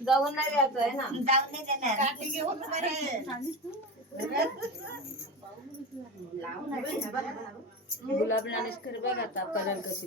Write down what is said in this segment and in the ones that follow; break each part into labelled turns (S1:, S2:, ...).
S1: जाऊन नाही द्यायचं आहे ना गुलाब लानेश बघ आता कलर कशी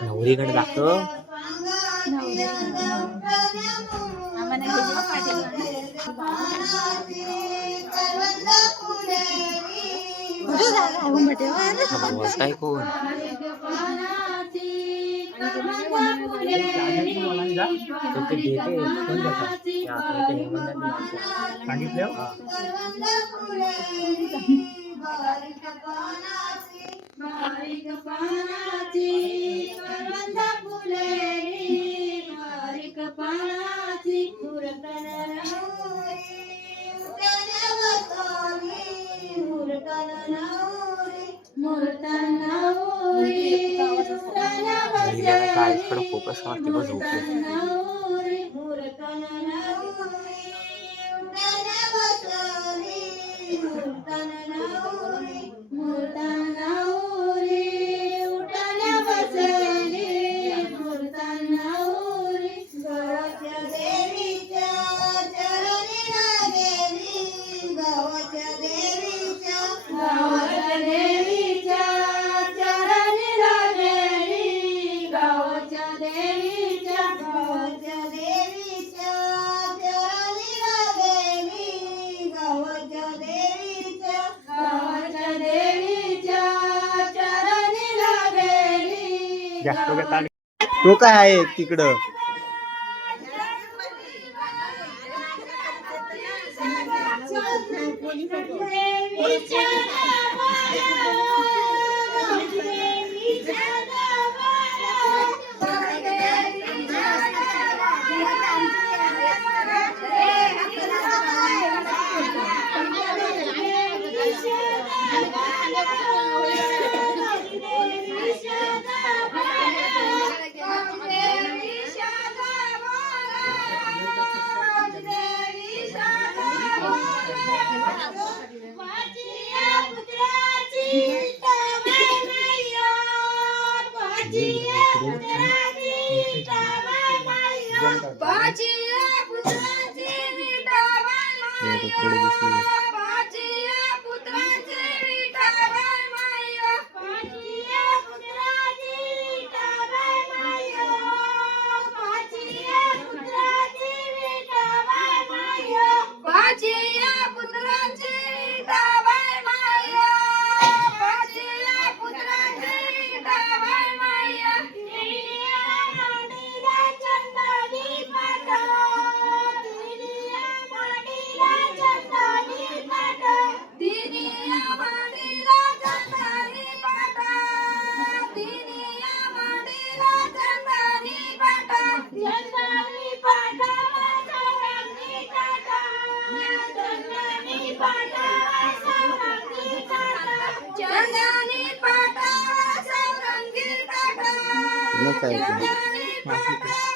S2: नवरीकडे लागतो बोलताय कोण? सांगितलं?
S1: फुलेरी बारीक पानाची मुरकन राहुरी मुरकन राहुरी मुरकन राहुरी
S2: काळीकडे फोकस
S1: देवीच्या गावाच्या देवीच्या गावाच्या देवीच्या गावाच्या देवीच्या लागलेली
S2: तो काय आहे तिकडं थोडी ఇప్పుడు
S3: मग काय ते.
S4: माशी ते.